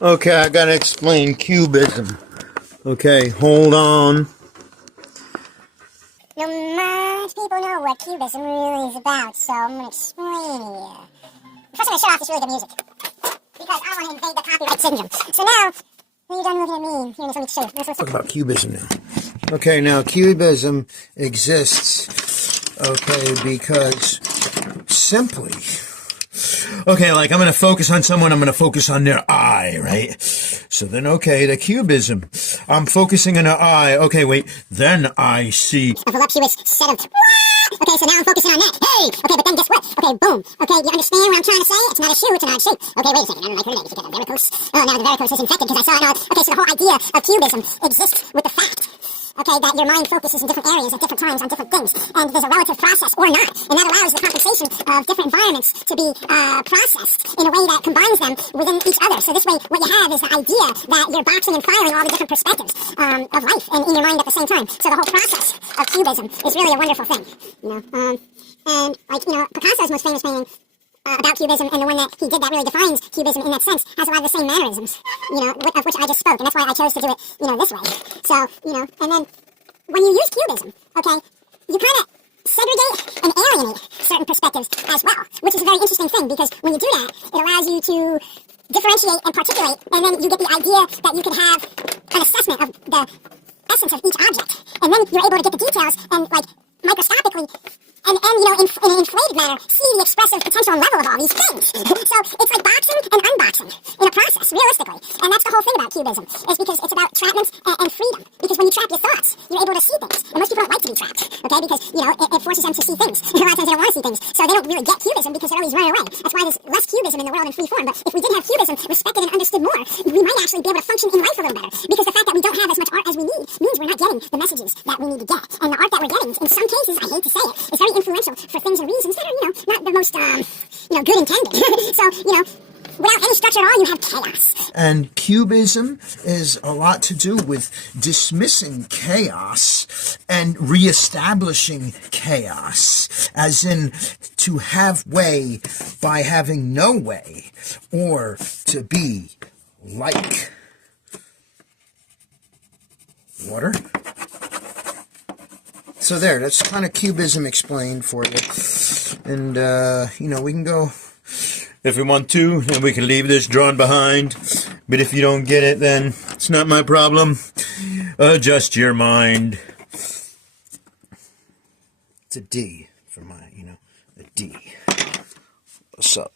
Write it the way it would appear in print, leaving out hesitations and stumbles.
Okay, I gotta explain Cubism. Okay, hold on. Not much people know what Cubism really is about, so I'm gonna explain it. First, I'm gonna shut off this really good music because I want to invade the copyright syndrome. So now, when you're done looking at me, here, let me show you. Let's Talk about Cubism now. Okay, now Cubism exists, okay, because simply, okay, like I'm going to focus on someone, I'm going to focus on their eye, right? So then, okay, the Cubism, I'm focusing on their eye, okay, wait, then I see a voluptuous set of... Okay, so now I'm focusing on that. Hey! Okay, but then guess what? Okay, boom. Okay, you understand what I'm trying to say? It's not a shoe, it's an odd shape. Okay, wait a second. I don't like her name. Did you get a varicose? Oh, no, the varicose is infected because I saw it. Okay, so the whole idea of Cubism exists with the fact, okay, that your mind focuses in different areas at different times on different things. And there's a relative process or not. And that allows the compensation of different environments to be processed in a way that combines them within each other. So this way, what you have is the idea that you're boxing and filing all the different perspectives of life and in your mind at the same time. So the whole process of Cubism is really a wonderful thing. You know, and like, you know, Picasso's most famous painting about Cubism, and the one that he did that really defines Cubism in that sense, has a lot of the same mannerisms, you know, of which I just spoke, and that's why I chose to do it, you know, this way. So, you know, and then when you use Cubism, okay, you kind of segregate and alienate certain perspectives as well, which is a very interesting thing, because when you do that, it allows you to differentiate and particulate, and then you get the idea that you could have an assessment of the essence of each object, and then you're able to get the details and, like, microscopically and you know, in an inflated manner, see the expressive potential and level of all these things. So it's like boxing and unboxing in a process, realistically. And that's the whole thing about Cubism, is because it's about trapment and freedom. Because when you trap your thoughts, you're able to see things. And most people don't like to be trapped, okay? Because, you know, it forces them to see things. A lot of times they don't want to see things. So they don't really get Cubism because they're always running away. That's why there's less Cubism in the world in free form. But if we did have Cubism respected and understood more, we might actually be able to function in life a little better. Because the fact that we don't have as much art as we need means we're not getting the messages that we need to get. And the art that we're getting, in some cases, I hate to say it, is very influential for things and reasons that are, you know, not the most, you know, good intended. So, you know, without any structure at all, you have chaos. And Cubism is a lot to do with dismissing chaos and reestablishing chaos, as in to have way by having no way, or to be like water. So there, that's kind of Cubism explained for you. And, you know, we can go, if we want to, and we can leave this drawn behind. But if you don't get it, then it's not my problem. Adjust your mind. It's a D for my, you know, a D. What's up?